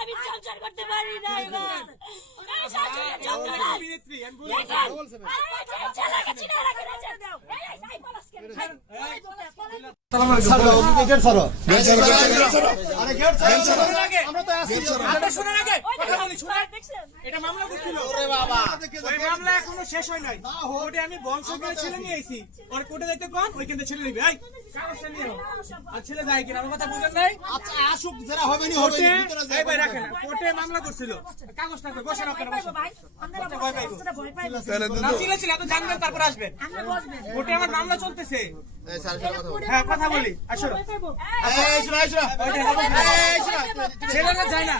আমি সংসার করতে পারি না এবার এখনো শেষ হয় নাই। কোর্টে আমি বংশ ছেলে নিয়ে এসেছি, ওর কোর্টে যাইতে কম ওইখান থেকে ছেলে নিবি। আর ছেলে যায় কিনা আমার কথা বুঝেন নাই? আচ্ছা আসুক, যারা হবে নি হবে, ভিতরে যাই ভাই রাখেন। কোর্টে মামলা করছিল, কাগজটা কই বসে রাখেন। এত জানবেন তারপর আসবেন। কোর্টে আমার মামলা চলতেছে। হ্যাঁ কথা বলি, আসো। ছেলেরা যায় না,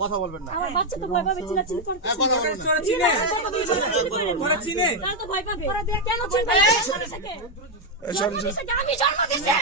কথা বলবেন না। আমি জন্ম দিচ্ছি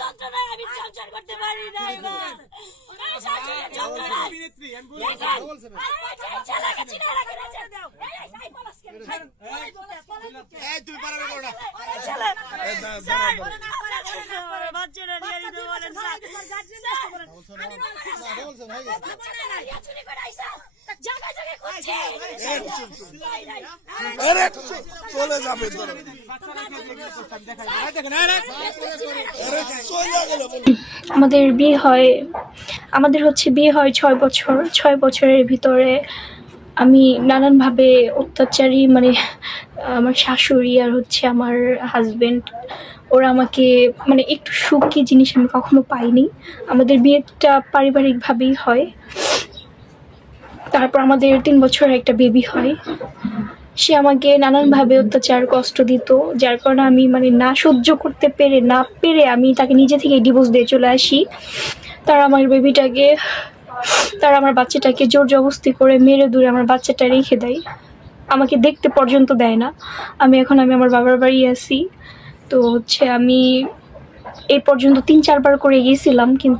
যন্ত্রণায় আমি সংসার করতে পারি না এবার চলে যাবে আমাদের বিয়ে হয়, আমাদের হচ্ছে বিয়ে হয় 6 বছর। 6 বছরের ভিতরে আমি নানানভাবে অত্যাচারী, মানে আমার শাশুড়ি আর হচ্ছে আমার হাজবেন্ড, ওরা আমাকে মানে একটু সুখী জিনিস আমি কখনো পাইনি। আমাদের বিয়েটা পারিবারিকভাবেই হয়। তারপর আমাদের 3 বছর একটা বেবি হয়। সে আমাকে নানানভাবে অত্যাচার কষ্ট দিত, যার কারণে আমি মানে না সহ্য করতে পেরে আমি তাকে নিজে থেকে ডিভোর্স দিয়ে চলে আসি। তারা আমার বাচ্চাটাকে জোর জবরদস্তি করে মেরে দূরে আমার বাচ্চাটা রেখে দেয়, আমাকে দেখতে পর্যন্ত দেয় না। আমি আমার বাবার বাড়ি আছি। তো হচ্ছে আমি এই পর্যন্ত 3-4 বার করে গিয়েছিলাম, কিন্তু